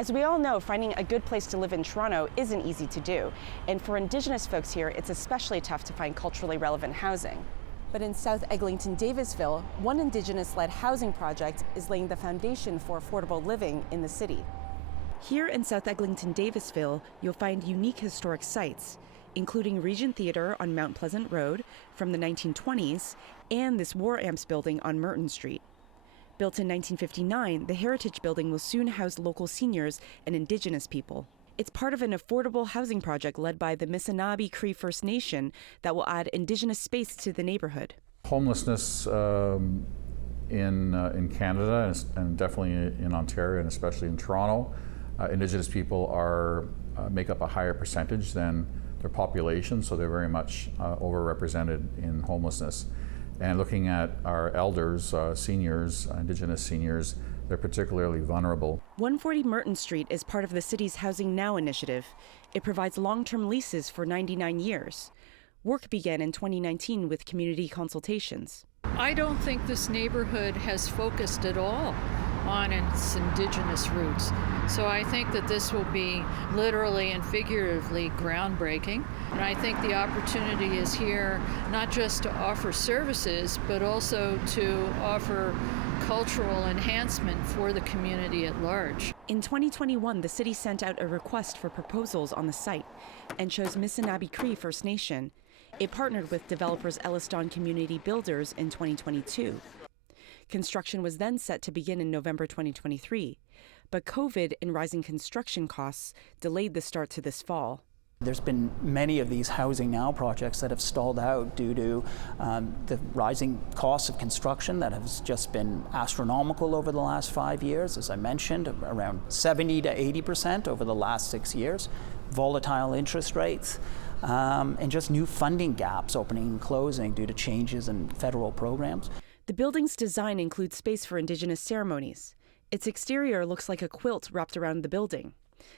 As we all know, finding a good place to live in Toronto isn't easy to do, and for Indigenous folks here, it's especially tough to find culturally relevant housing. But in South Eglinton-Davisville, one Indigenous-led housing project is laying the foundation for affordable living in the city. Here in South Eglinton-Davisville, you'll find unique historic sites, including Regent Theatre on Mount Pleasant Road from the 1920s and this War Amps building on Merton Street. Built in 1959, the Heritage Building will soon house local seniors and Indigenous people. It's part of an affordable housing project led by the Missanabie Cree First Nation that will add Indigenous space to the neighborhood. Homelessness in Canada and definitely in Ontario and especially in Toronto, Indigenous people make up a higher percentage than their population, so they're very much overrepresented in homelessness. And looking at our elders, seniors, Indigenous seniors, they're particularly vulnerable. 140 Merton Street is part of the city's Housing Now initiative. It provides long-term leases for 99 years. Work began in 2019 with community consultations. I don't think this neighborhood has focused at all on its Indigenous roots. So I think that this will be literally and figuratively groundbreaking. And I think the opportunity is here not just to offer services, but also to offer cultural enhancement for the community at large. In 2021, the city sent out a request for proposals on the site and chose Missanabie Cree First Nation. It partnered with developers EllisDon Community Builders in 2022. Construction was then set to begin in November 2023, but COVID and rising construction costs delayed the start to this fall. There's been many of these Housing Now projects that have stalled out due to the rising costs of construction that has just been astronomical over the last 5 years. As I mentioned, around 70 to 80% over the last 6 years. Volatile interest rates, and just new funding gaps opening and closing due to changes in federal programs. The building's design includes space for Indigenous ceremonies. Its exterior looks like a quilt wrapped around the building,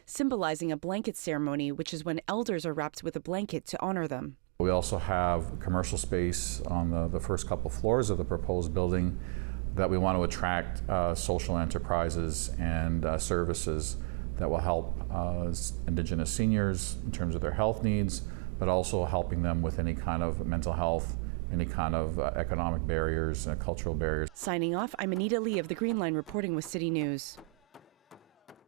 symbolizing a blanket ceremony, which is when elders are wrapped with a blanket to honor them. We also have commercial space on the first couple floors of the proposed building that we want to attract social enterprises and services that will help Indigenous seniors in terms of their health needs, but also helping them with any kind of mental health, any kind of economic barriers, cultural barriers. Signing off, I'm Anita Lee of the Green Line reporting with City News.